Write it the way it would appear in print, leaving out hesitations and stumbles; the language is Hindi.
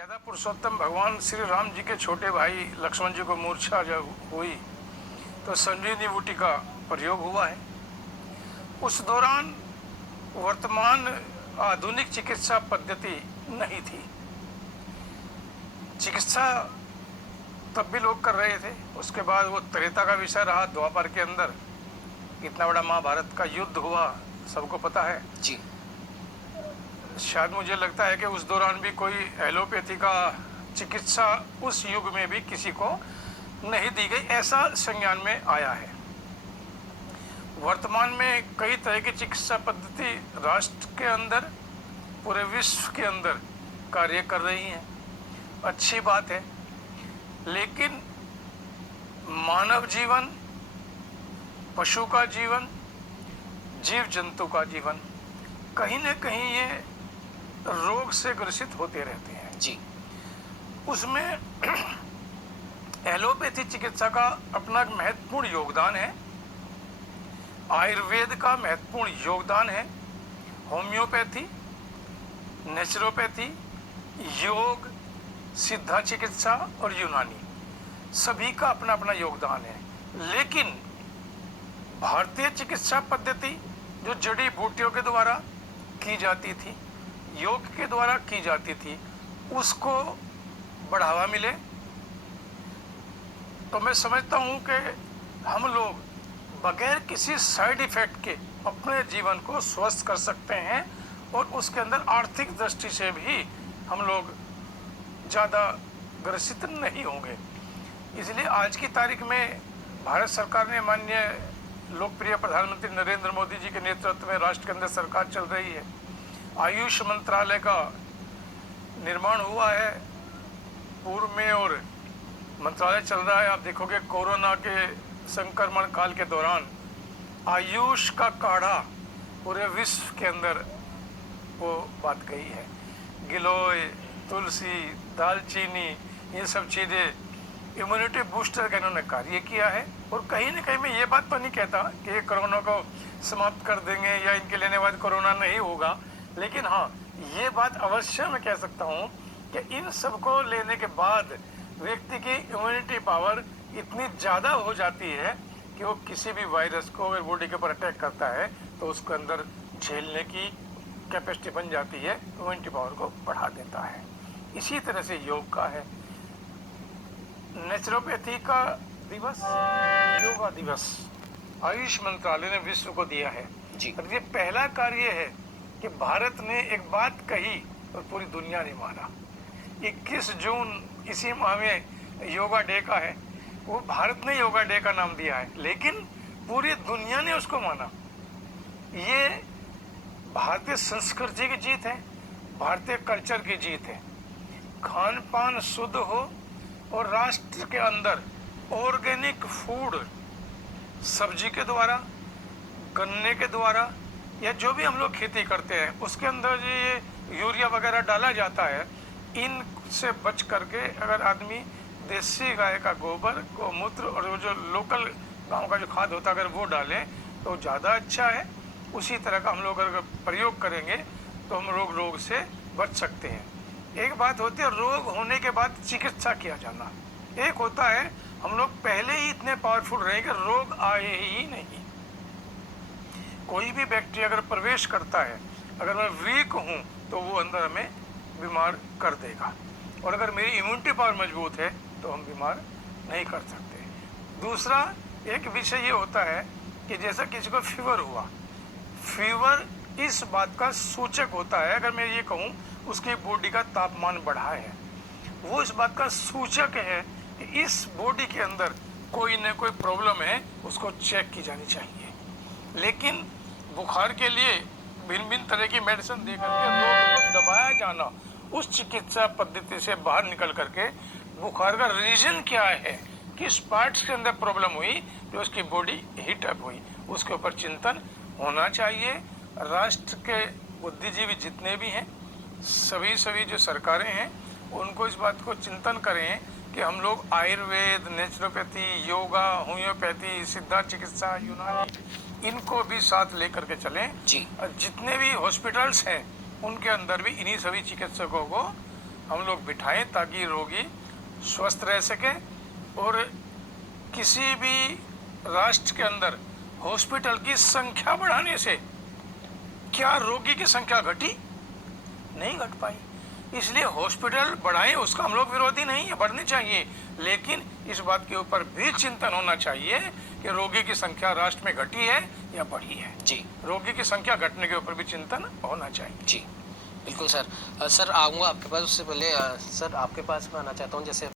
मर्यादा पुरुषोत्तम भगवान श्री राम जी के छोटे भाई लक्ष्मण जी को मूर्छा जब हुई तो संजीवनी बूटी का प्रयोग हुआ है। उस दौरान वर्तमान आधुनिक चिकित्सा पद्धति नहीं थी। चिकित्सा तब भी लोग कर रहे थे। उसके बाद वो त्रेता का विषय रहा। द्वापर के अंदर इतना बड़ा महाभारत का युद्ध हुआ, सबको पता है जी। शायद मुझे लगता है कि उस दौरान भी कोई एलोपैथी का चिकित्सा उस युग में भी किसी को नहीं दी गई, ऐसा संज्ञान में आया है। वर्तमान में कई तरह की चिकित्सा पद्धति राष्ट्र के अंदर, पूरे विश्व के अंदर कार्य कर रही हैं। अच्छी बात है, लेकिन मानव जीवन, पशु का जीवन, जीव जंतु का जीवन कहीं न कहीं ये रोग से ग्रसित होते रहते हैं जी। उसमें एलोपैथी चिकित्सा का अपना महत्वपूर्ण योगदान है, आयुर्वेद का महत्वपूर्ण योगदान है, होम्योपैथी, नेचुरोपैथी, योग, सिद्धा चिकित्सा और यूनानी, सभी का अपना अपना योगदान है। लेकिन भारतीय चिकित्सा पद्धति जो जड़ी बूटियों के द्वारा की जाती थी, योग के द्वारा की जाती थी, उसको बढ़ावा मिले तो मैं समझता हूँ कि हम लोग बगैर किसी साइड इफेक्ट के अपने जीवन को स्वस्थ कर सकते हैं और उसके अंदर आर्थिक दृष्टि से भी हम लोग ज़्यादा ग्रसित नहीं होंगे। इसलिए आज की तारीख में भारत सरकार ने, माननीय लोकप्रिय प्रधानमंत्री नरेंद्र मोदी जी के नेतृत्व में राष्ट्र के अंदर सरकार चल रही है। आयुष मंत्रालय का निर्माण हुआ है पूर्व में और मंत्रालय चल रहा है। आप देखोगे कोरोना के संक्रमण काल के दौरान आयुष का काढ़ा पूरे विश्व के अंदर वो बात गई है। गिलोय, तुलसी, दालचीनी, ये सब चीज़ें इम्यूनिटी बूस्टर का इन्होंने कार्य किया है। और कहीं न कहीं मैं ये बात तो नहीं कहता कि ये कोरोना को समाप्त कर देंगे या इनके लेने बाद कोरोना नहीं होगा, लेकिन हाँ, ये बात अवश्य मैं कह सकता हूँ कि इन सबको लेने के बाद व्यक्ति की इम्यूनिटी पावर इतनी ज़्यादा हो जाती है कि वो किसी भी वायरस को अगर बॉडी के ऊपर अटैक करता है तो उसके अंदर झेलने की कैपेसिटी बन जाती है, इम्यूनिटी पावर को बढ़ा देता है। इसी तरह से योग का है। नेचुरोपैथी का दिवस, योगा दिवस आयुष मंत्रालय ने विश्व को दिया है जी। और ये पहला कार्य है कि भारत ने एक बात कही और पूरी दुनिया ने माना। 21 जून इसी माह में योगा डे का है। वो भारत ने योगा डे का नाम दिया है, लेकिन पूरी दुनिया ने उसको माना। ये भारतीय संस्कृति की जीत है, भारतीय कल्चर की जीत है। खान पान शुद्ध हो और राष्ट्र के अंदर ऑर्गेनिक फूड, सब्जी के द्वारा, गन्ने के द्वारा या जो भी हम लोग खेती करते हैं उसके अंदर ये यूरिया वगैरह डाला जाता है, इनसे बच करके अगर आदमी देसी गाय का गोबर, गौमूत्र और वो जो लोकल गांव का जो खाद होता है अगर वो डालें तो ज़्यादा अच्छा है। उसी तरह का हम लोग अगर प्रयोग करेंगे तो हम रोग से बच सकते हैं। एक बात होती है रोग होने के बाद चिकित्सा किया जाना, एक होता है हम लोग पहले ही इतने पावरफुल रहे कि रोग आए ही नहीं। कोई भी बैक्टीरिया अगर प्रवेश करता है, अगर मैं वीक हूँ तो वो अंदर हमें बीमार कर देगा, और अगर मेरी इम्यूनिटी पावर मजबूत है तो हम बीमार नहीं कर सकते। दूसरा एक विषय ये होता है कि जैसा किसी को फीवर हुआ, फीवर इस बात का सूचक होता है, अगर मैं ये कहूँ उसकी बॉडी का तापमान बढ़ा है, वो इस बात का सूचक है कि इस बॉडी के अंदर कोई न कोई प्रॉब्लम है, उसको चेक की जानी चाहिए। लेकिन बुखार के लिए भिन्न भिन्न तरह की मेडिसिन दे करके रोग को दबाया जाना, उस चिकित्सा पद्धति से बाहर निकल करके बुखार का रीजन क्या है, किस पार्ट्स के अंदर प्रॉब्लम हुई जो उसकी बॉडी हीट अप हुई, उसके ऊपर चिंतन होना चाहिए। राष्ट्र के बुद्धिजीवी जितने भी हैं, सभी जो सरकारें हैं, उनको इस बात को चिंतन करें कि हम लोग आयुर्वेद, नेचुरोपैथी, योगा, होम्योपैथी, सिद्धा चिकित्सा, यूनानी, इनको भी साथ लेकर के चलें जी। और जितने भी हॉस्पिटल्स हैं उनके अंदर भी इन्हीं सभी चिकित्सकों को हम लोग बिठाएं ताकि रोगी स्वस्थ रह सके। और किसी भी राष्ट्र के अंदर हॉस्पिटल की संख्या बढ़ाने से क्या रोगी की संख्या घटी? नहीं घट पाई। इसलिए हॉस्पिटल बढ़ाएं, उसका हम लोग विरोधी नहीं है, बढ़नी चाहिए, लेकिन इस बात के ऊपर भी चिंतन होना चाहिए कि रोगी की संख्या राष्ट्र में घटी है या बढ़ी है। जी, रोगी की संख्या घटने के ऊपर भी चिंतन होना चाहिए। जी, बिल्कुल सर। सर आऊँगा आपके पास, उससे पहले सर आपके पास मैं आना चाहता हूँ, जैसे